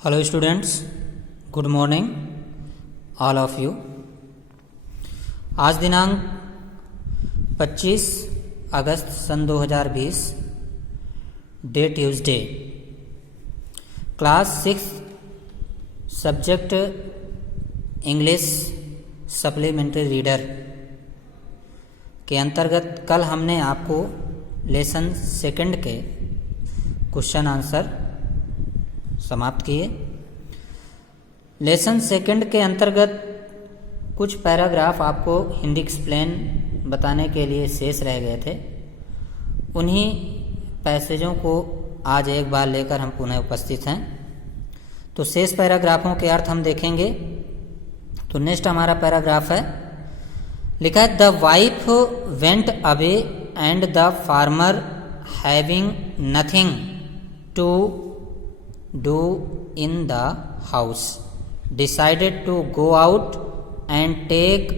Hello students, good morning all of you. आज दिनांक 25 अगस्त सन 2020, day Tuesday, class 6 subject English supplementary reader के अंतर्गत कल हमने आपको लेसन सेकंड के क्वेश्चन आंसर समाप्त किए। लेसन सेकंड के अंतर्गत कुछ पैराग्राफ आपको हिंदी एक्सप्लेन बताने के लिए शेष रह गए थे। उन्हीं पैसेजों को आज एक बार लेकर हम पुनः उपस्थित हैं। तो शेष पैराग्राफों के अर्थ हम देखेंगे। तो नेक्स्ट हमारा पैराग्राफ है, लिखा है the wife went away and the farmer having nothing to do in the house decided to go out and take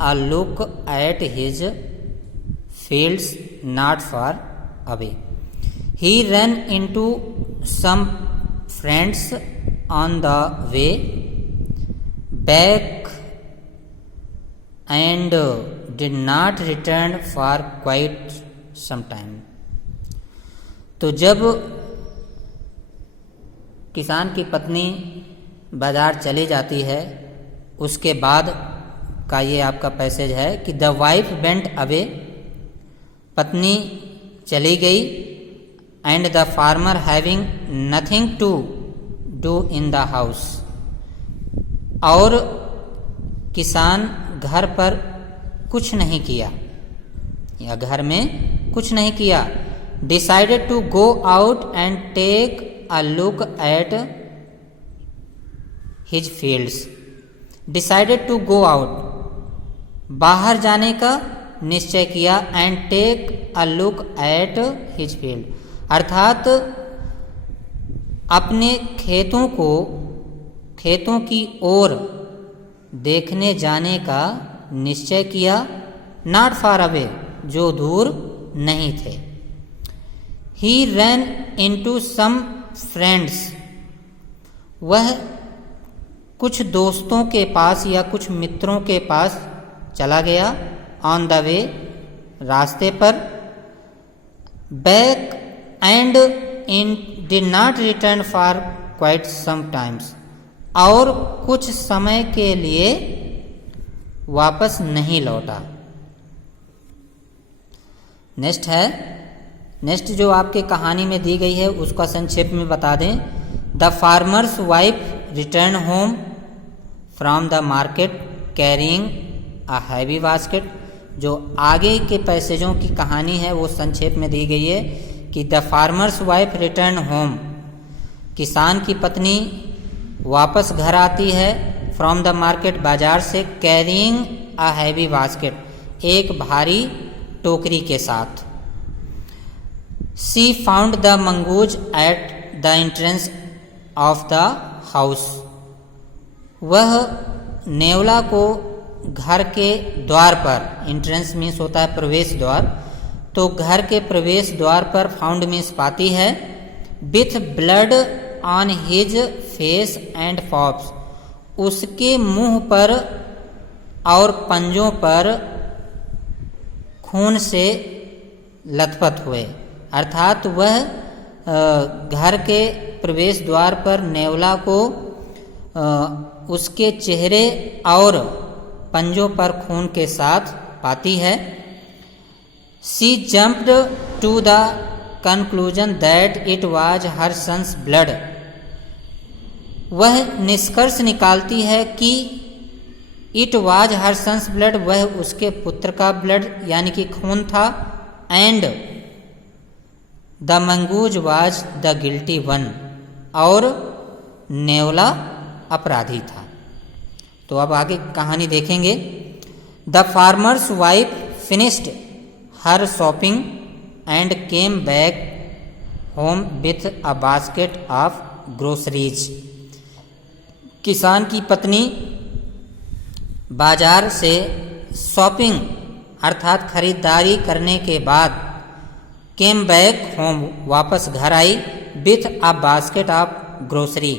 a look at his fields not far away. He ran into some friends on the way back and did not return for quite some time. तो जब किसान की पत्नी बाजार चली जाती है, उसके बाद का ये आपका पैसेज है कि द वाइफ वेंट अवे, पत्नी चली गई, and the farmer having nothing to do in the house, और किसान घर पर कुछ नहीं किया या घर में कुछ नहीं किया। Decided to go out and take a look at his fields. Decided to go out, बाहर जाने का निश्चय किया, and take a look at his field, अर्थात अपने खेतों की ओर देखने जाने का निश्चय किया। not far away, जो दूर नहीं थे। he ran into some friends, वह कुछ दोस्तों के पास या कुछ मित्रों के पास चला गया। ऑन द वे, रास्ते पर। Back and in did not return for quite some times, और कुछ समय के लिए वापस नहीं लौटा। नेक्स्ट जो आपके कहानी में दी गई है उसका संक्षेप में बता दें। The farmers wife return home from the market carrying a heavy basket. जो आगे के पैसेजों की कहानी है वो संक्षेप में दी गई है कि the farmers wife return home, किसान की पत्नी वापस घर आती है, फ्रॉम द मार्केट, बाजार से, कैरिंग अ हैवी बास्केट, एक भारी टोकरी के साथ। She found the mongoose at the entrance of the house. वह नेवला को घर के द्वार पर, एंट्रेंस मीन्स होता है प्रवेश द्वार, तो घर के प्रवेश द्वार पर फाउंड मीन्स पाती है। With blood on his face and pops, उसके मुंह पर और पंजों पर खून से लथपथ हुए, अर्थात वह घर के प्रवेश द्वार पर नेवला को उसके चेहरे और पंजों पर खून के साथ पाती है। She jumped to the conclusion that it was her sons blood, वह निष्कर्ष निकालती है कि it was her sons blood, वह उसके पुत्र का ब्लड यानी कि खून था। And the mongoose was the guilty one, और नेवला अपराधी था। तो अब आगे कहानी देखेंगे। The farmers wife finished her shopping and came back home with a basket of groceries. किसान की पत्नी बाजार से शॉपिंग अर्थात खरीदारी करने के बाद केम बैक होम, वापस घर आई, with a basket of grocery.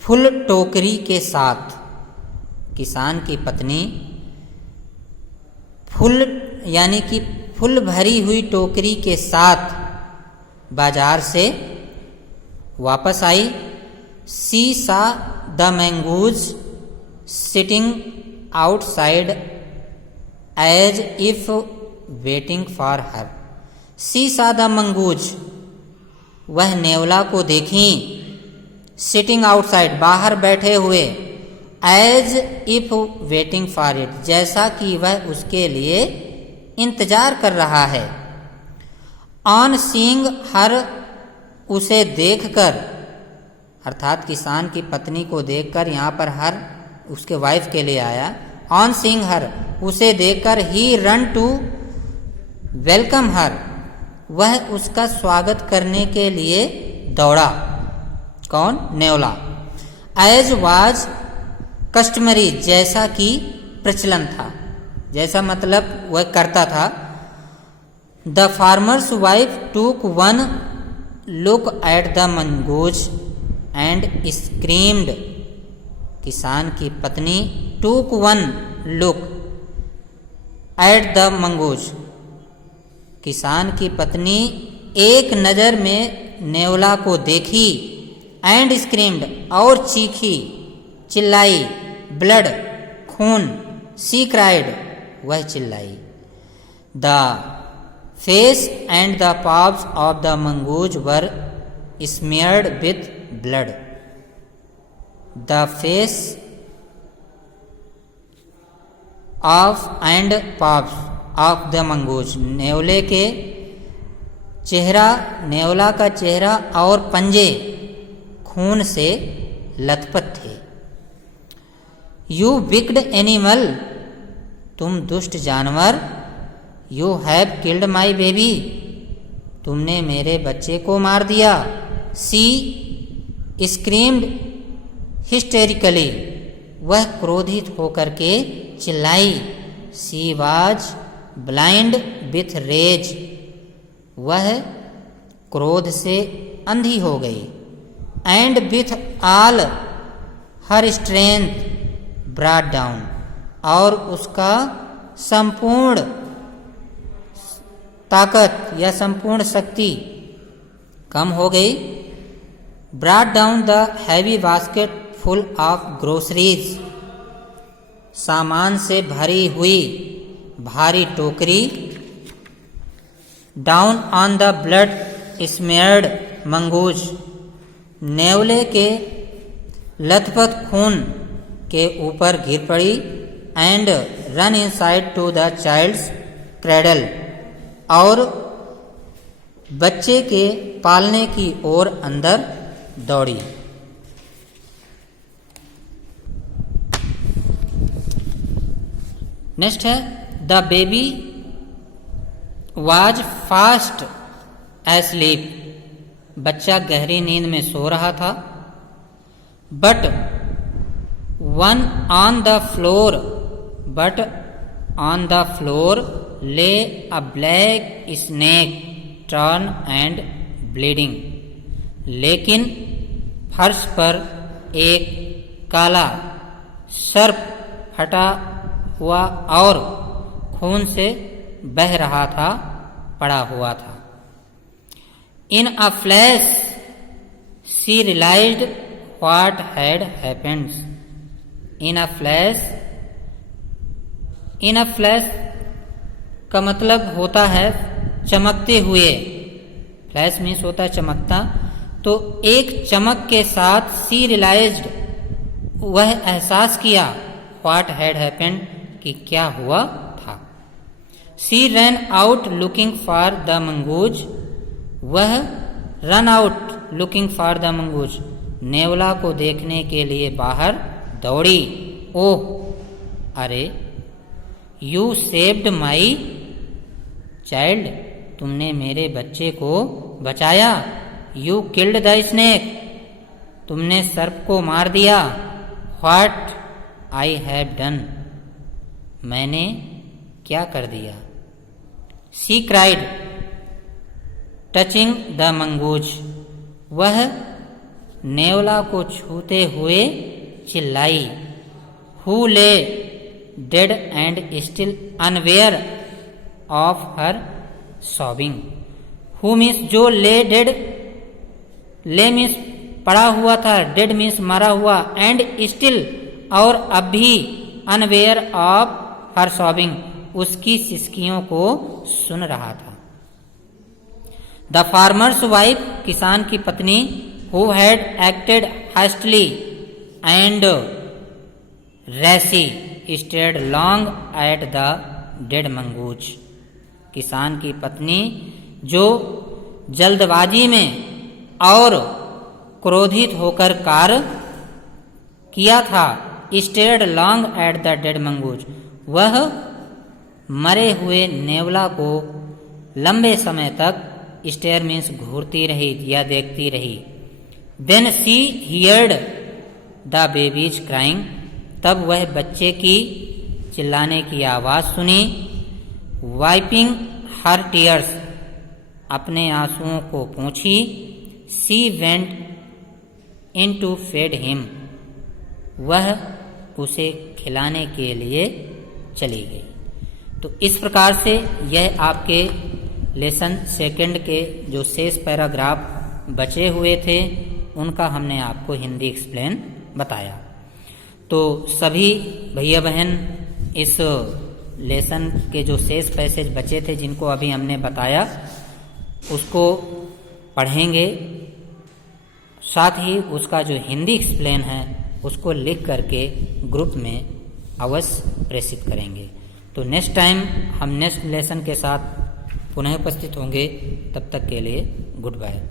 Full टोकरी के साथ, किसान की पत्नी फुल यानी कि फुल भरी हुई टोकरी के साथ बाजार से वापस आई। She saw the mangoes sitting outside as if waiting for her. She saw the mongoose, वह नेवला को देखी, सिटिंग आउटसाइड, बाहर बैठे हुए, as if waiting for it, जैसा कि वह उसके लिए इंतजार कर रहा है। ऑन सीइंग हर, उसे देखकर, अर्थात किसान की पत्नी को देखकर, यहाँ पर हर उसके वाइफ के लिए आया। ऑन सीइंग हर, उसे देखकर, ही रन टू वेलकम हर, वह उसका स्वागत करने के लिए दौड़ा। कौन? नेवला। एज वाज कस्टमरी, जैसा कि प्रचलन था, जैसा मतलब वह करता था। द फार्मर्स वाइफ टूक one look at the mongoose and screamed, किसान की पत्नी टूक one look at the mongoose, किसान की पत्नी एक नज़र में नेवला को देखी, एंड स्क्रीम्ड, और चीखी, चिल्लाई, ब्लड, खून, सी क्राइड, वह चिल्लाई। The face and the paws of the mongoose were smeared with blood. The face of and paws of the mongoose, नेवले के चेहरा, नेवला का चेहरा और पंजे खून से लथपथ थे। यू विक्ड एनिमल, तुम दुष्ट जानवर। You have killed my baby, तुमने मेरे बच्चे को मार दिया। सी स्क्रीम्ड हिस्टेरिकली, वह क्रोधित होकर के चिल्लाई। She was blind with rage, वह क्रोध से अंधी हो गई। And with all her strength brought down, और उसका संपूर्ण ताकत या संपूर्ण शक्ति कम हो गई। Brought down the heavy basket full of groceries, सामान से भरी हुई भारी टोकरी। Down on the blood smeared mongoose, नेवले के लथपथ खून के ऊपर गिर पड़ी। And run inside to the child's cradle, और बच्चे के पालने की ओर अंदर दौड़ी। नेक्स्ट है the baby was fast asleep, बच्चा गहरी नींद में सो रहा था। But one on the floor, but on the floor lay a black snake torn and bleeding, लेकिन फर्श पर एक काला सर्प फटा हुआ और खून से बह रहा था, पड़ा हुआ था। In a flash she realised what had happened. In a flash, in a flash का मतलब होता है चमकते हुए, फ्लैश मीन्स होता है चमकता। तो एक चमक के साथ सी रियलाइज्ड, वह एहसास किया, व्हाट हैड हैपेंड, कि क्या हुआ था। She run out looking for the mongoose, वह run out looking for the mongoose, नेवला को देखने के लिए बाहर दौड़ी। ओह, अरे, यू सेव्ड माई चाइल्ड, तुमने मेरे बच्चे को बचाया। यू किल्ड द स्नेक, तुमने सर्प को मार दिया। व्हाट आई हैव डन, मैंने क्या कर दिया। She cried touching the mongoose, वह नेवला को छूते हुए चिल्लाई। Who lay dead and still unaware of her sobbing. Who means जो ले डेड, ले मीन्स पड़ा हुआ था, डेड मीन्स मरा हुआ, एंड स्टिल और अब भी, अनवेयर ऑफ हर सॉबिंग उसकी सिसकियों को सुन रहा था। द फार्मर्स वाइफ किसान की पत्नी, who had acted hastily and rashly, stayed long at the dead mongoose. किसान की पत्नी जो जल्दबाजी में और क्रोधित होकर कार्य किया था, stayed long at the dead mongoose, वह मरे हुए नेवला को लंबे समय तक, स्टेयर मीन्स घूरती रही या देखती रही। Then she heard the babies crying, तब वह बच्चे की चिल्लाने की आवाज़ सुनी। वाइपिंग हर टीयर्स, अपने आंसुओं को पोंछी। She went in to feed him, वह उसे खिलाने के लिए चली गई। तो इस प्रकार से यह आपके लेसन सेकंड के जो शेष पैराग्राफ बचे हुए थे उनका हमने आपको हिंदी एक्सप्लेन बताया। तो सभी भैया बहन इस लेसन के जो शेष पैसेज बचे थे जिनको अभी हमने बताया उसको पढ़ेंगे, साथ ही उसका जो हिंदी एक्सप्लेन है उसको लिख करके ग्रुप में अवश्य प्रेषित करेंगे। तो नेक्स्ट टाइम हम नेक्स्ट लेसन के साथ पुनः उपस्थित होंगे। तब तक के लिए गुड बाय।